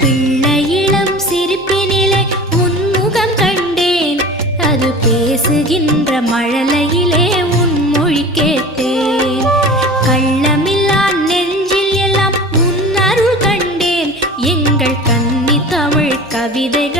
பிள்ளை இளம் சிரிப்பினிலே உன்முகம் கண்டேன், அது பேசுகின்ற மழலையிலே உன் மொழி கேட்டேன். கள்ளமில்லா நெஞ்சில் எல்லாம் உன் அருள் கண்டேன், எங்கள் கன்னி தமிழ் கவிதைகள்